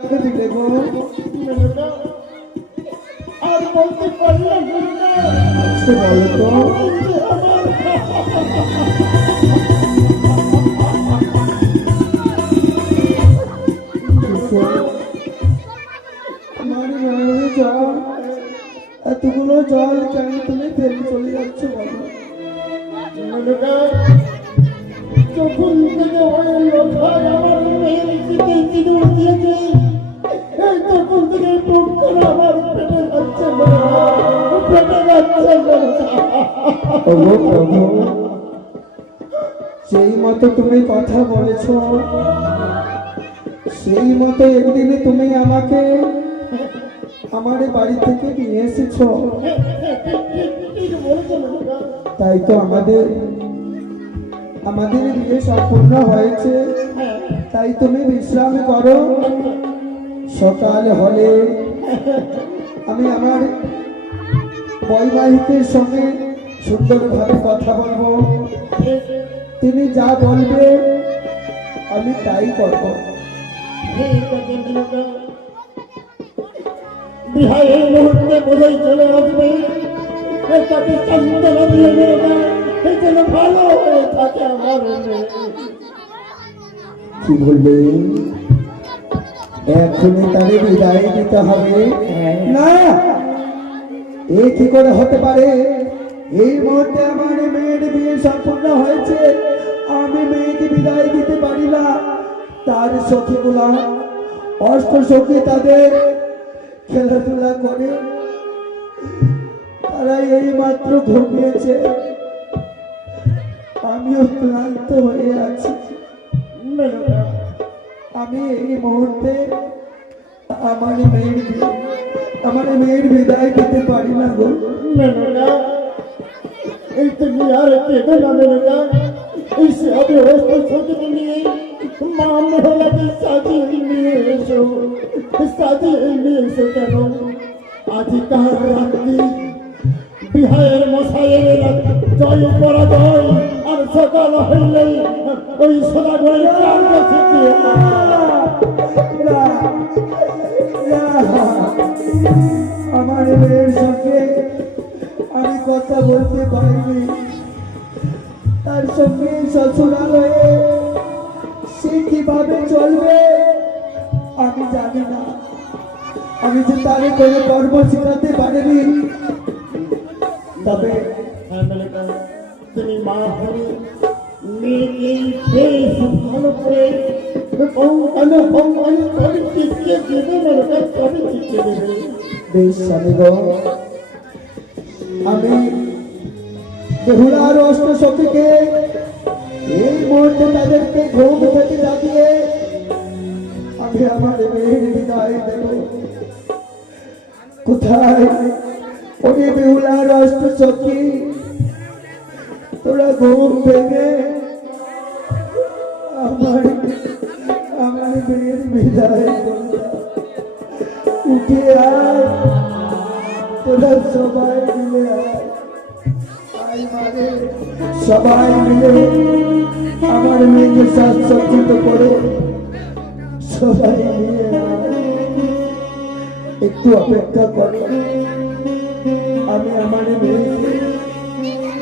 দিলে গো মেনকা আর বলতে পারলাম না। আচ্ছা বলো তো আমার মায়ের জল এতগুলো জল কেন তুমি ফেলে চলে যাচ্ছ বলো? মেনকা যখন থেকে ওই লোথায় আমার মেয়ের দিকে সিঁদুর দিয়েছে তখন থেকে বুক করে আমার পেটে যাচ্ছে পেটে যাচ্ছে। ওগো প্রভু, সেই মতো তুমি কথা বলেছ, সেই মতো একদিনে তুমি আমাকে আমার বাড়ি থেকে নিয়ে এসেছ। তাই তো আমাদের বিয়ে সম্পূর্ণ হয়েছে। তাই তুমি বিশ্রাম করো। সকাল হলে আমি আমার বৈবাহিকের সঙ্গে সুন্দরভাবে কথা বলবো। তিনি যা বলবে আমি তাই করব। বিহার এই মুহূর্তে বোঝাই চলে আসবে, তাকে সান্ত্বনা দিয়ে দেবে, এই যেন ভালো হয়ে থাকে আমার মেয়ে। কি বলবে? এখনই তারে বিদায় দিতে হবে? না, এ কি করে হতে পারে? এই মুহূর্তে আমার মেয়ের বিয়ে সম্পূর্ণ হয়েছে, আমি মেয়েকে বিদায় দিতে পারি না। তার সখীগুলা অষ্ট সখী তাদের খেলাধুলা করে, তারা এই মাত্র ঘুমিয়েছে। আমিও ক্লান্ত হয়ে আছি। আমি এই মুহূর্তে আমার মেয়ের বিদায় দিতে পারি না গো। এই তুমি আর কেঁদে না মেনকা, এই সাথে অস্ত সখীকে নিয়ে মা মহলাকে সাজিয়ে নিয়ে এসো, সাজিয়ে নিয়ে এসো। কেন আজ কার রাত্রি বিহারের মশাইয়ের জয় পরাজয়, আর সকাল হইলেই ওই সদাগরের কাণ্ড শিখিয়ে আমার মেয়ের সঙ্গে আমি কথা বলতে পারিনি। তার সঙ্গে শ্বশুরালয়ে সে কিভাবে চলবে আমি জানি না। আমি যে তারে কোনো কর্ম শেখাতে পারিনি। তবে তুমি মা হলে মেয়েকে বেশ ভালো করে শিখিয়ে দেবে, মেয়েটা সবই শিখিয়ে দেবে। বেশ স্বামী গো, আমি বেহুলার অষ্ট সখীকে এই মুহূর্তে তাদেরকে ঘুম থেকে জাগিয়ে আমি আমার মেয়ের বিদায় দেব। কোথায় ওই বেহুলার অষ্ট সখী? তোরা ঘুম ভেঙে আমার মেয়ের বিদায় উঠে আয়। তোরা সবাই মিলে আয় মারে, সবাই মিলে আমার মেয়েকে সাজসজ্জিত করে সবাই মিলে একটু অপেক্ষা করো। আমি আমার মেয়েকে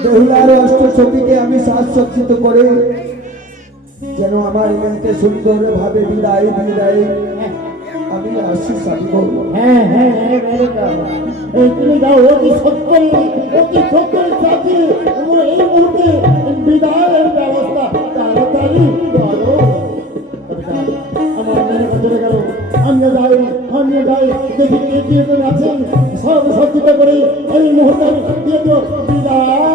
বেহুলার অষ্ট সখীকে আমি সাজসজ্জিত করে যেন আমার মেয়েকে সুন্দর ভাবে বিদায় বিদায় আমি আসি স্বামী করবো। হ্যাঁ হ্যাঁ হ্যাঁ তুমি যাও অতি সত্তর সাথে এই মুহূর্তে বিদায়ের ব্যবস্থা তাড়াতাড়ি করো। আমার মেয়ের চলে গেল, আমিও যাই দেখি কে কে আছেন, সব সজ্জিত করে এই মুহূর্তে দিয়ে দিও বিদায়।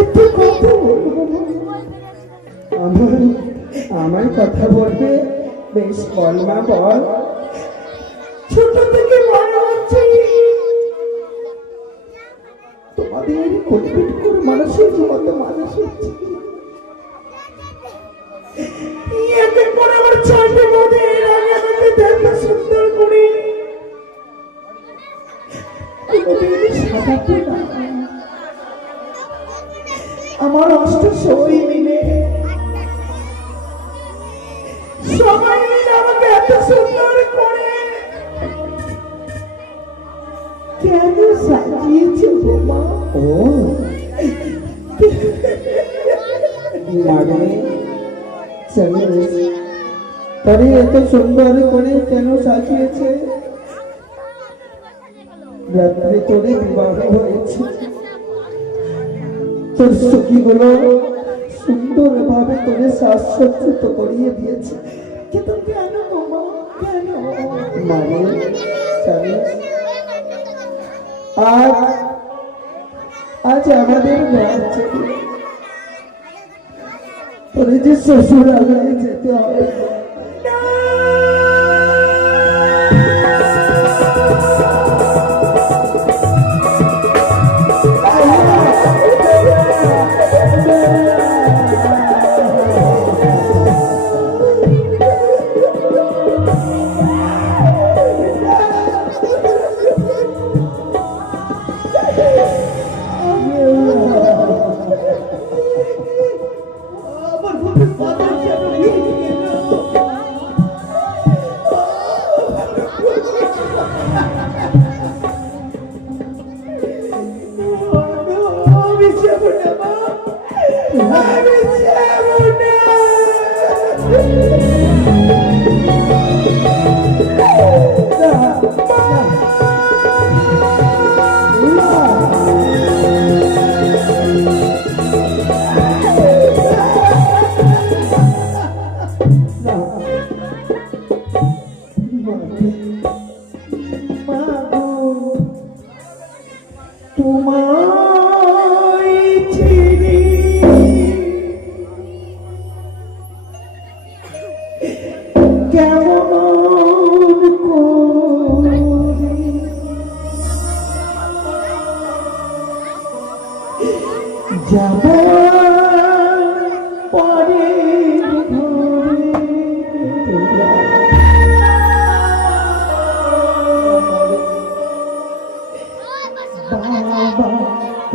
একটু কথা বলবো আমার আমার কথা বলবে? বেশ বল মা বল। ছোট থেকে বড় হচ্ছে তোমাদের কোটিপিট করে মানুষের মতো মানুষ হচ্ছে। একে করে আমার চারটে মধ্যে আগে আমাকে দেখো সুন্দর করে আমার অষ্ট সই মিলে সবাই মিলে আমাকে এত সুন্দর করে কেন সাজিয়েছে মা? ও মানে তবে এত সুন্দর করে কেন সাজিয়েছে? রাত্রে তোরে বিবাহ হয়েছে, তোর সখীগুলো সুন্দর ভাবে তোরে সাজসজ্জিত করিয়ে দিয়েছে, কিন্তু কেন বাবা কেন? মানে জানিস আজ আজ আমাদের বাড়িতে তোরে যে শ্বশুর আগায় যেতে হবে।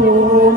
Oh,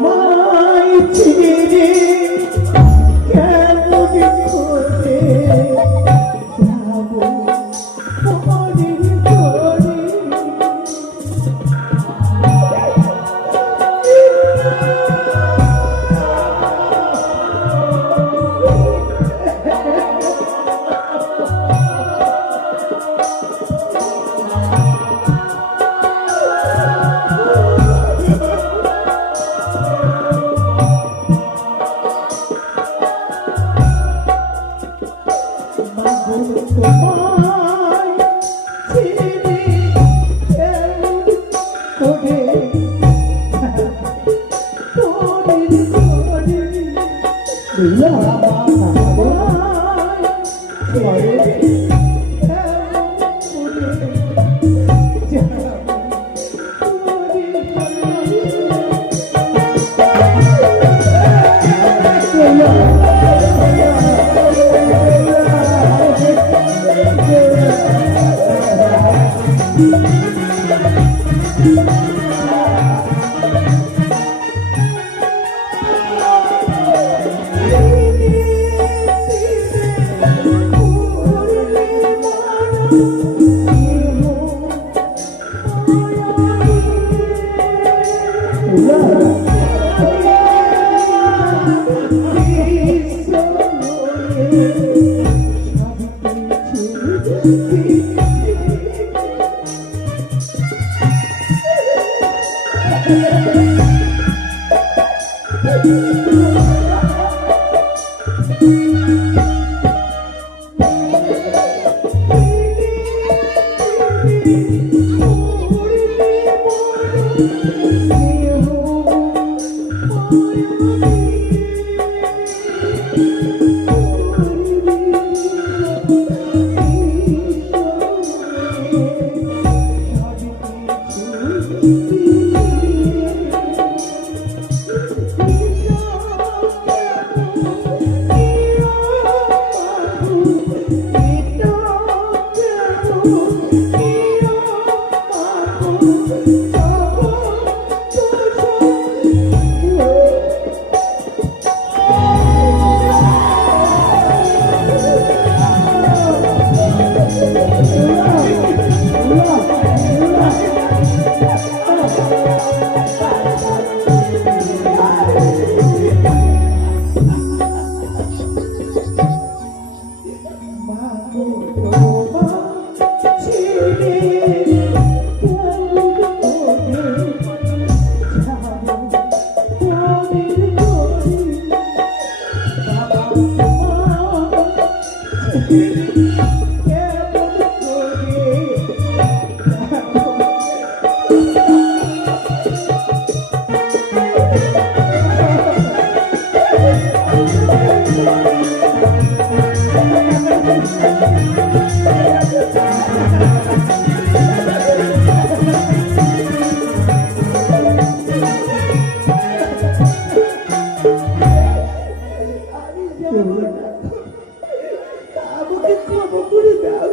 আমাকে ক্ষমা করে দাও।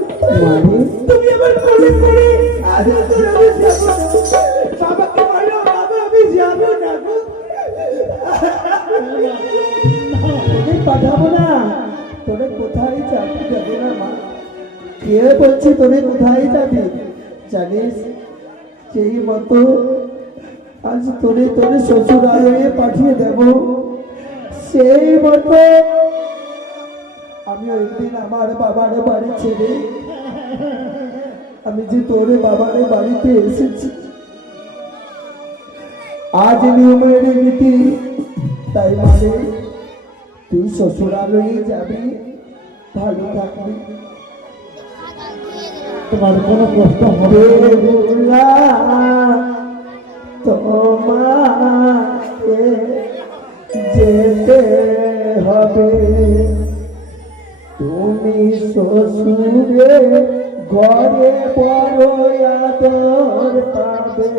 তুমি আমার কোলে পড়ে আদর করে আমি যাবো না। বাবাকে বলো বাবা আমি যাবো না গো। তোকে পাঠাবো না। তোরে কোথায় যাবি যাবো না মা। কে বলছি তোরে কোথায় যাবি জানিস? সেই মতো আজ তোরে তোরে শ্বশুরালয়ে পাঠিয়ে দেব। সেই মতো আমি ওই দিন আমার বাবার বাড়ি ছেড়ে আমি যে তোর বাবার বাড়িতে এসেছি, আজ নিয়মের রীতি, তাই মানে তুই শ্বশুরালয়ে যাবি, ভালো থাকবি, তোমার কোনো কষ্ট হবে না। তোমাকে যেতে হবে, তুমি শ্বশুরে ঘরে বড় আদর পাবে।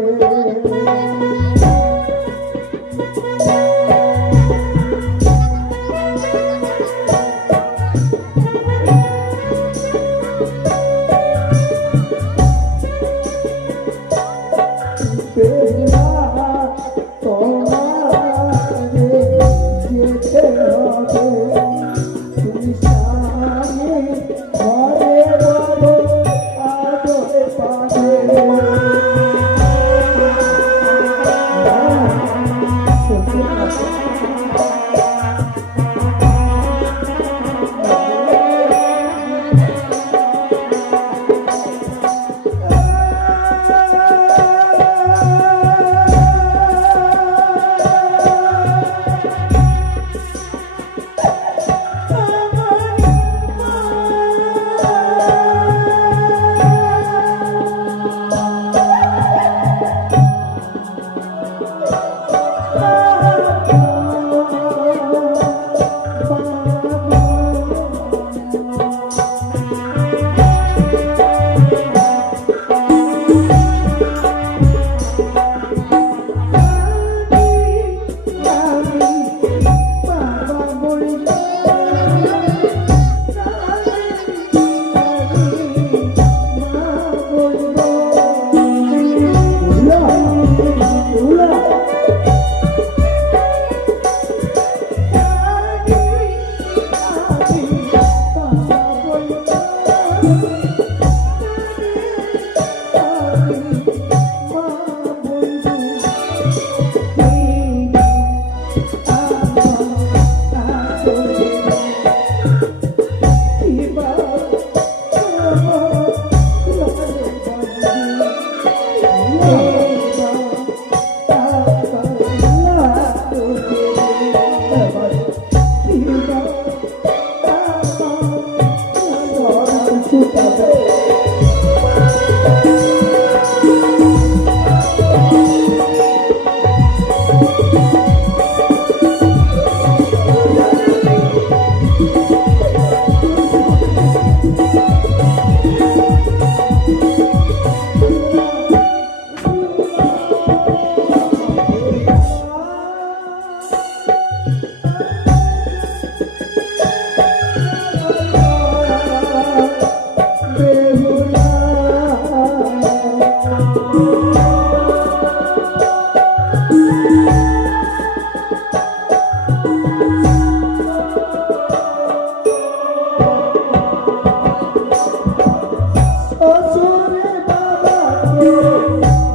শ্বশুরে বাবাকে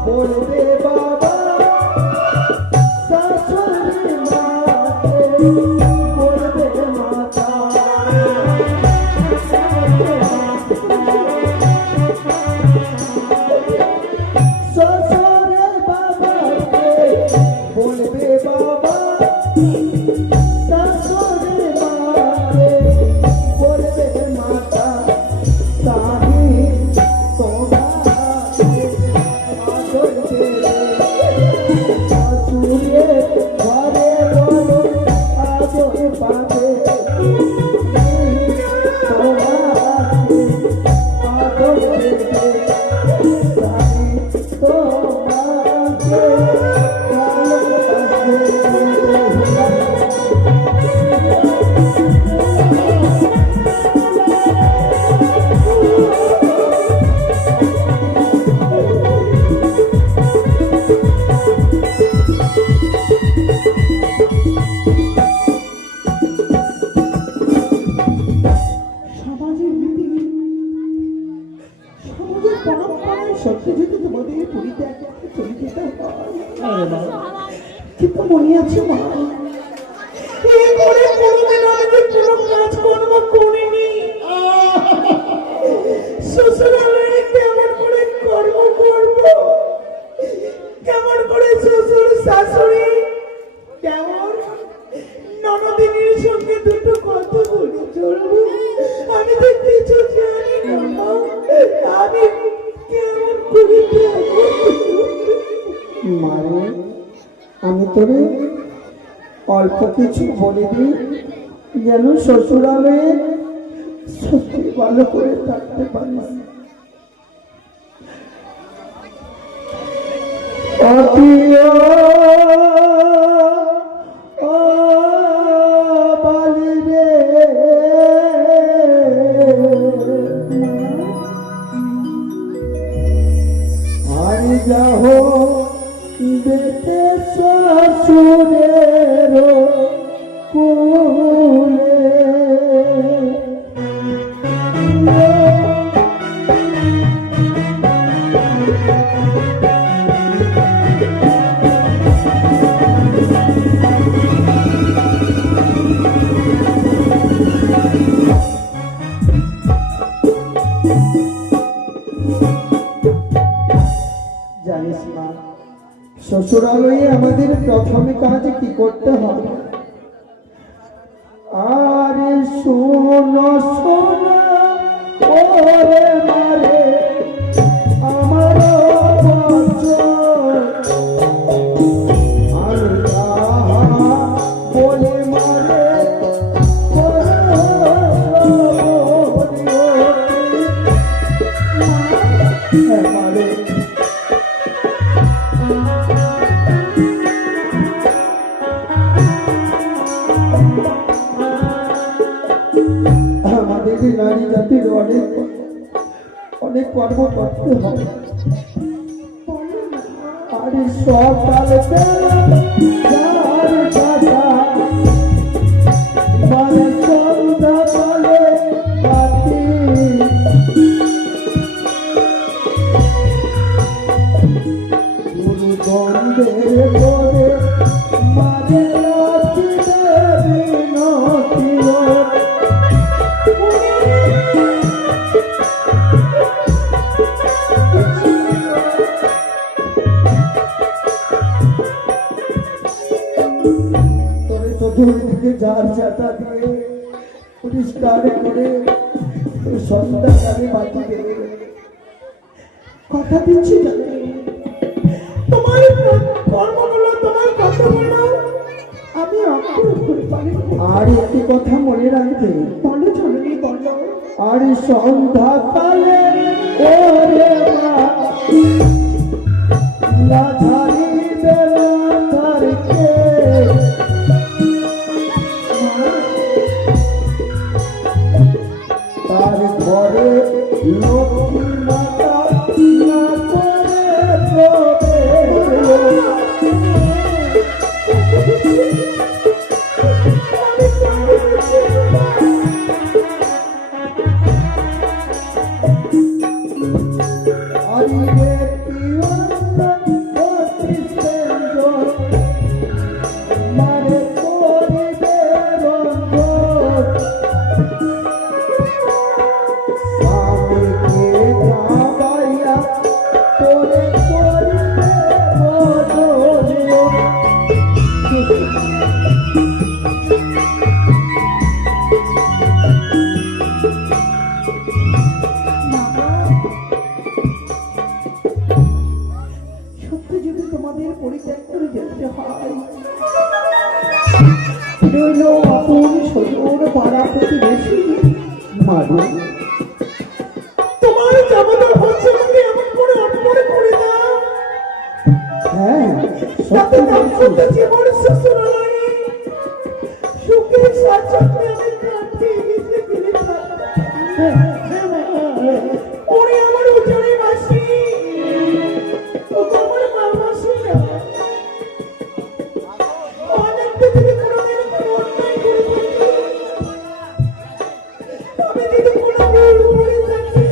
বলবে বাবা, শাশুড়ি মাকে বলবে মাতা। শ্বশুরে বাবাকে বলবে বাবা, শাশুড়ি মাকে বলবে মাতা। স্বামী তোমাকে আদর দেবে, শাশুড়ে ঘরে বলো আদর পাবে। তোমাকে আদর দেবে, স্বামী তোমাকে ভালোবাসবে। সমাজের রীতি, সমাজের পরম্পরায় সত্যি যদি তোমাদের পুরীতে একে একে চলে যেতে হয়, কিন্তু মনে আছে মা, এই করে কোনোদিন আমি যে কোনো কাজ কর্ম করিনি। শ্বশুরালয়ে কেমন করে কর্ম করব, কেমন করে শ্বশুর শাশুড়ি, কেমন ননদিনীর সঙ্গে দুটো কথা বলে চলবো, আমি তো কিছু জানি না। আমি কেমন করে মারে, আমি তোরে অল্প কিছু বলে দিই, যেন শ্বশুরালয়ে সত্যি ভালো করে থাকতে পারিস। অপ্রিয় ও বালি রে, আর যাহ বেতে শ্বশুরের কুলে। জানিস না শ্বশুরালয়ে আমাদের প্রথমে কাজে কি করতে হবে? আরে শোনো শোনো ওরে মারে আমার বলে মারে মারে। আমাদের নারী জাতির অনেক অনেক কর্ম করতে হবে। আরে সকাল মানে সন্ধ্যা কালে পাতি গুরু দ্বন্দ্বের করে মাঝে চতুর্দিকে যার চাটা দিয়ে পরিষ্কার করে সন্ধ্যাকালে বাতি দেবে। কথা দিচ্ছি তোমার কর্মগুলো, তোমার কথাগুলো আমি অক্ষর অক্ষরে পারি। আর একটি কথা মনে রাখবে, বলো জননী বলো। আর সন্ধ্যাকালে ওরে মা লাধারি বেলাধারকে তার ঘরে লক্ষ্মী মাতা না করে যদি তোমাদের পরিত্যাগ করে যেতে হয়, রইল আপন সজোর পাড়া প্রতিবেশী মারু। তোমার জামাটা হচ্ছে আমাকে এমন করে অটপড়ে করে না। হ্যাঁ, তাতে সত্যি নাম বলছি। করতেছি আমার শ্বশুরালয়ে। সুখে স্বাচ্ছন্দ্যে আমি কাঁদতে গেছে ফিরে ওরে আমার উজাড়ে মাসি, ও তো আমার মা মাসি না। অনেক পৃথিবী কোনোদিন কোনো অন্যায় করে থাকি, আমি যদি কোনো ভুল করে থাকি,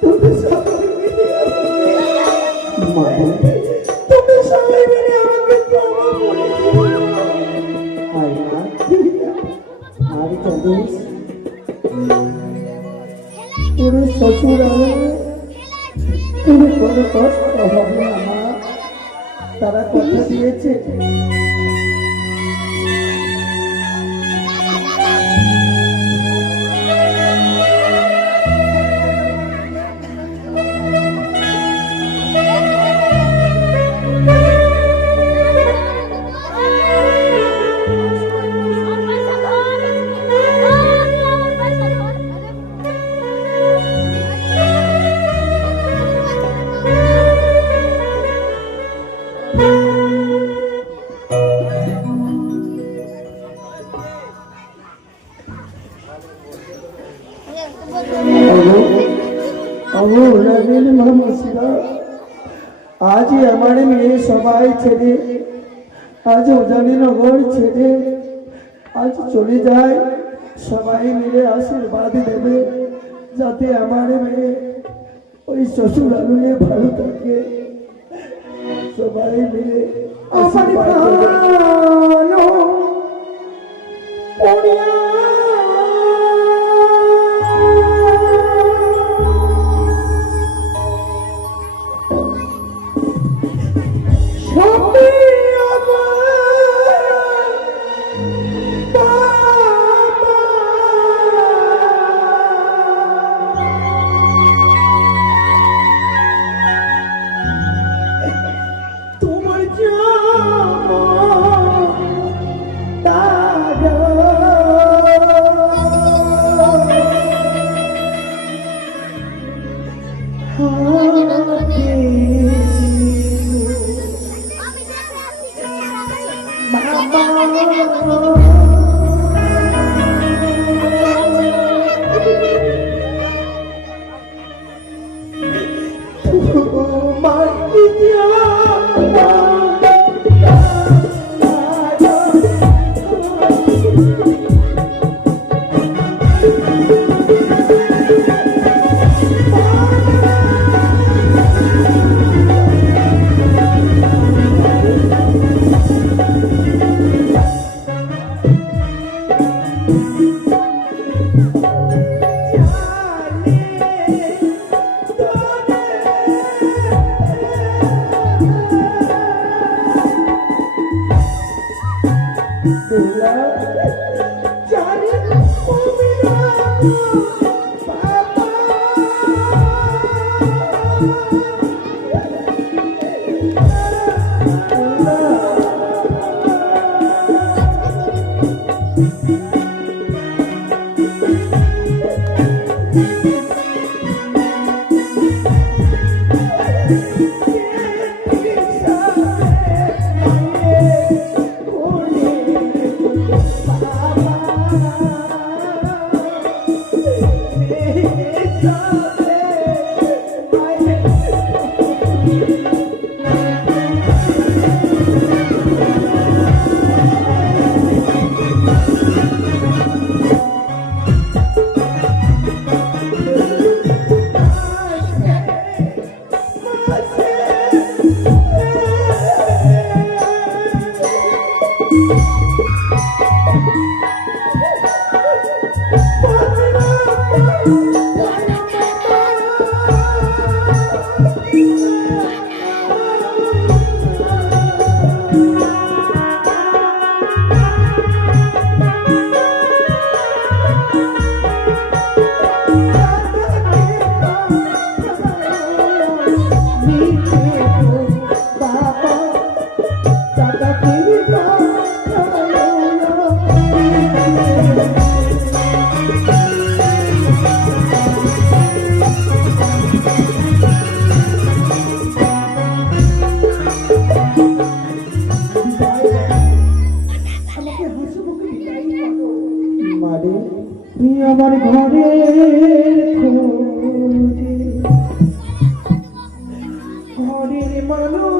তুমি সবাই মিলে মারু, তুমি সবাই মিলে আমাকে ক্ষমা করে দিও। আয় না, আর কাঁদিস। তোর শ্বশুর তুমি কোনো কষ্ট হবে না মা, তারা কথা দিয়েছে। আজ আমার মেয়ে সবাই ছেড়ে, আজ উজানিনগর ছেড়ে আজ চলে যায়। সবাই মিলে আশীর্বাদ দেবে যাতে আমার মেয়ে ওই শ্বশুর আলুয়ে ভালো থাকে। সবাই মিলে আশীর্বাদ দেবে। তোমার জামা দাদা Thank you. খোঁজে ঘরের মানুষ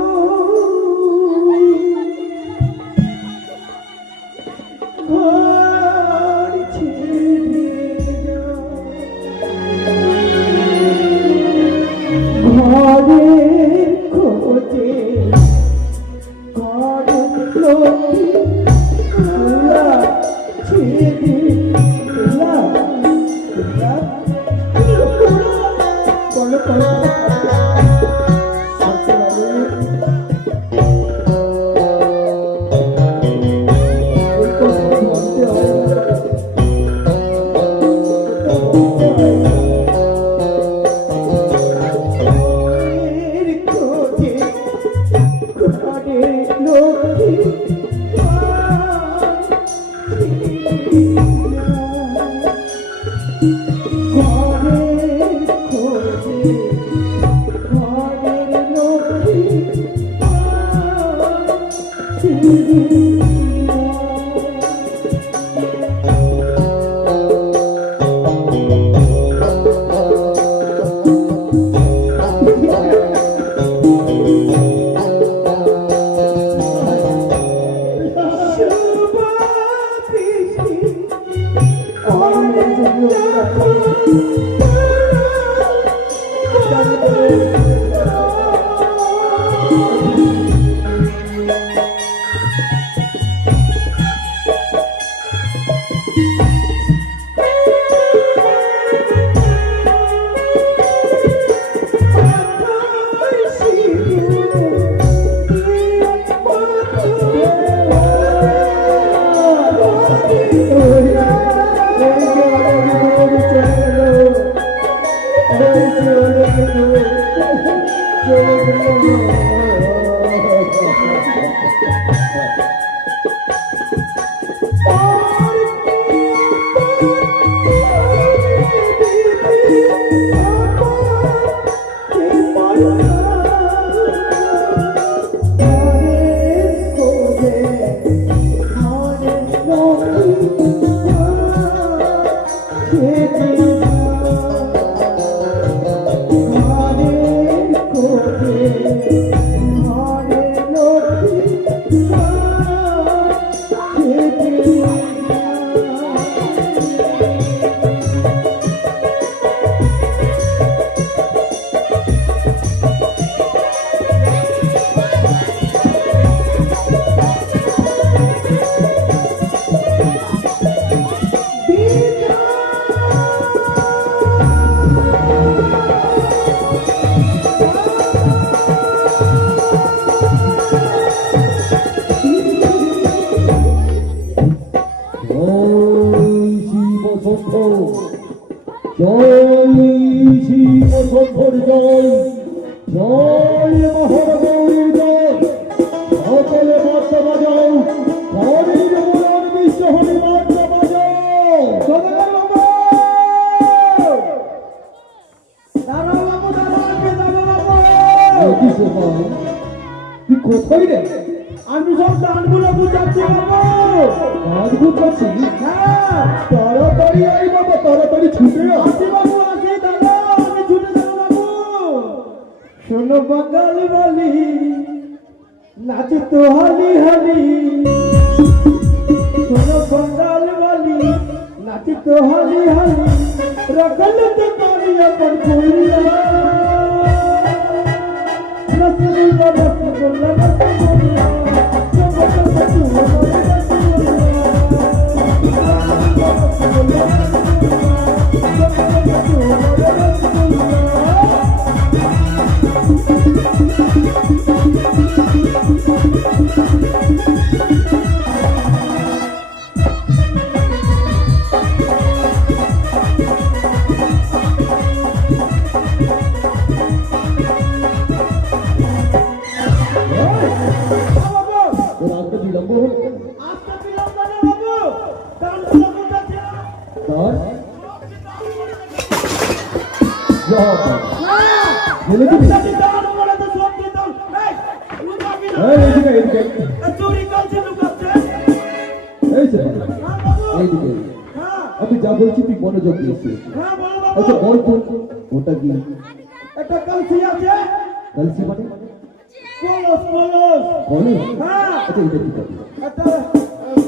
ঘর ছেড়ে ঘরের খোঁজে ঘরের লক্ষ্মী তোলা ছেড়ে তোলা বলো বলো কোথায় রে? আমি সব দানগুলো বুঝাচ্ছি বাবু। দান বুঝাচ্ছি? হ্যাঁ। তাড়াতাড়ি আই বাবা, তাড়াতাড়ি ছুটে আসি বাবু, আসি দাদা, আমি ছুটে যাবো বাবু। শোনো বাঙাল বালি, নাচে তো হালি হালি। শোনো বাঙাল বালি, নাচে তো হালি হালি। রকল তো কারিয়া পর কোরিয়া। रसगुल्ला रसगुल्ला रसगुल्ला যা বলছি তুই মনোযোগ দিয়ে শুন। হ্যাঁ বলো বাবু। আচ্ছা বল তো ওটা কি? একটা কলসি আছে। কলসি মানে? কলস কলস। কলস? হ্যাঁ। আচ্ছা এটা কি করবি? একটা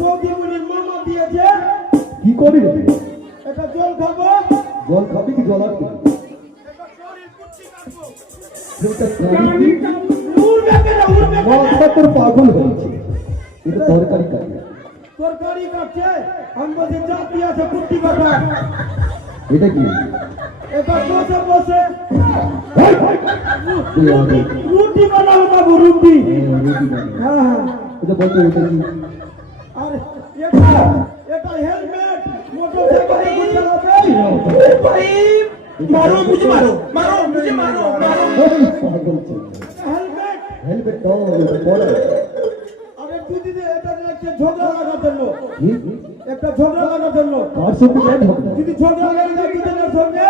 বৌদিমণির মামা দিয়েছে। কি করবি রে? একটা জল খাবো। জল খাবি কি জল আনবি? একটা শরীর কুচি কাটবো। সেটা খাবি কি? উড়বে কেন উড়বে? মাথা তোর পাগল হয়েছে। এটা তরকারি কাজ। তরকারি কাটছে। আমি বলছি জাতি আছে কুটি কাটা। এটা কি? এটা বসে বসে তুই আগে রুটি বানাবো বাবু রুটি। রুটি বানা। হ্যাঁ হ্যাঁ। এটা বলতো এটা কি? আর এটা এটা হেলমেট মোটরসাইকেল চালাবে। मारो मुझे मारो मारो मुझे मारो मारो পাগল ছেলে। হেলমেট হেলমেট দাও এটা পরে। আরে দিদি এটা লাগছে ঝগড়া লাগার জন্য। কি? একটা ঝগড়া লাগার জন্য। কার সঙ্গে কাজ হবে? যদি ঝগড়া লেগে যায় দুজনের সঙ্গে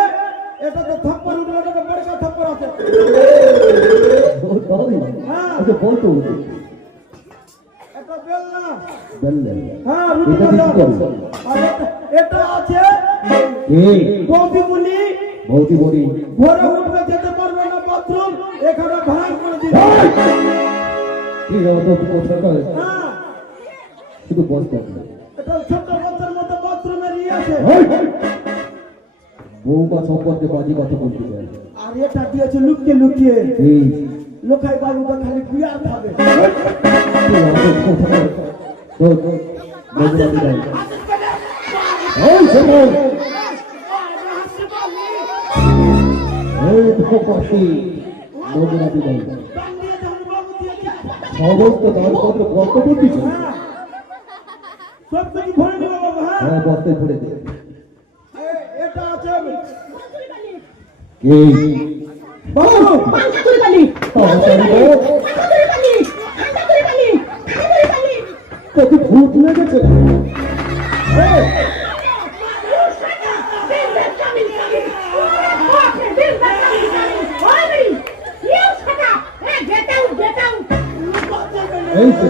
এটা তো থাপ্পড় উঠবে এটা বড় থাপ্পড় আছে। ও তাই? হ্যাঁ। আচ্ছা বলতো ওটা। এটা বেলনা। বললে। হ্যাঁ রুটি এটা কি বানাবো। করবি? আর এটা আছে এই কবিগুলি ভৌতি বড়ি। ঘরে উঠবে যেতে পারবে না বাথরুম এখানে ভাঙ করে দিবে। কি জানো তো কথা কয়? হ্যাঁ শুধু বস করবে। এটা ছোট বাচ্চার মতো বাথরুমে নিয়ে আছে। বউকা সম্পর্কে বাজি কথা বলতে চাই। আর এটা দিয়েছে লুকিয়ে লুকিয়ে এই লোকাই বাবুটা খালি বিয়ার খাবে। তুই আমাকে কথা বল। তো বজরা দিলাই। এই শোনো। এই তো পাশে বজরা দিলাই। দাম দিয়ে দাম বাবু দিয়েছে। সমস্ত কাগজপত্র কত করতেছ? হ্যাঁ সব কিছু ভরে নেবো বাবু। হ্যাঁ হ্যাঁ বস্তায় ভরে দে। এটা আছে কে? বাবু কত ভূত লেগেছে। এই তো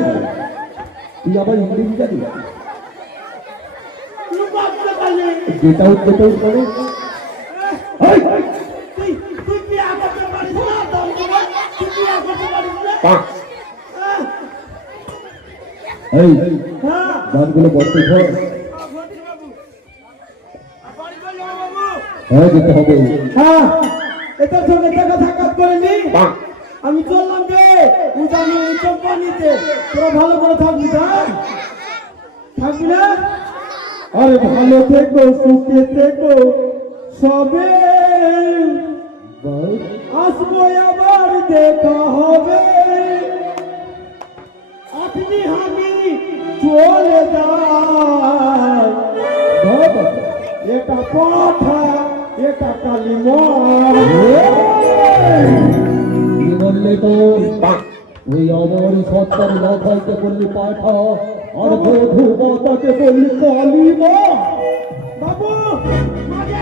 তুই আবার ইংরেজি জানি? গেট আউট করে। তুই বিয়া করতে পারিস না দাম দেবো। তুই বিয়া করতে পারিস না। এই হ্যাঁ গানগুলো বলতে ধর। বাড়ি চলে যাও বাবু। হ্যাঁ যেতে হবে। হ্যাঁ এটার সঙ্গে দেখা সাক্ষাৎ করে নি। আমি চললাম রে উদানি কোম্পানিতে। তোরা ভালো করে থাকবি হ্যাঁ থাকবি না? আরে ভালো থেকো সুখে থেকো সবে আসবো আবার দেখা হবে। আপনি আমি চলে যাই। এটা পাঠা এটা কালিমা। কি বললে তো? ওই অমরি সত্তার মাথাইতে বললি পাঠা আর বধূ মাতাকে বললি কালিমা। বাবু মাঝে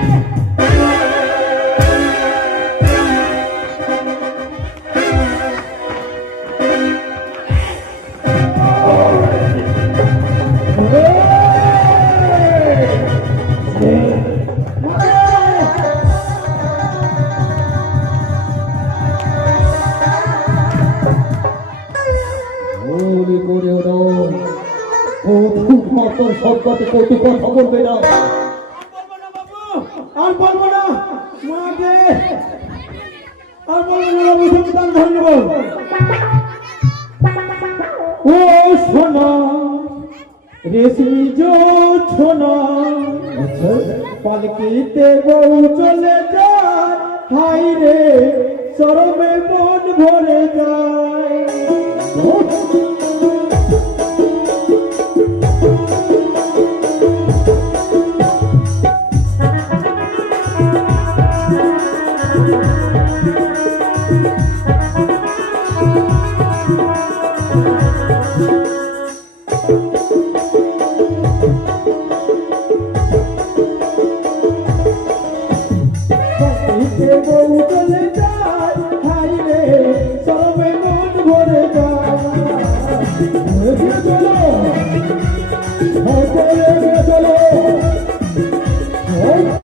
মনে করে ওরা কৌতুক মাতার সত্তাতে কৌতুক কথা বলবে না। আর বলবো না মাঝে আর বলবো না বাবু সন্তান ধরে নেব। ও সোনা রেশমি জো সোনা আচ্ছা পালকিতে বউ চলে যায়। হাই রে শরমে মন ভরে যায়। পালকিতে বউ চলে যায়। হাই রে শরমে মন ভরে যায়। চলো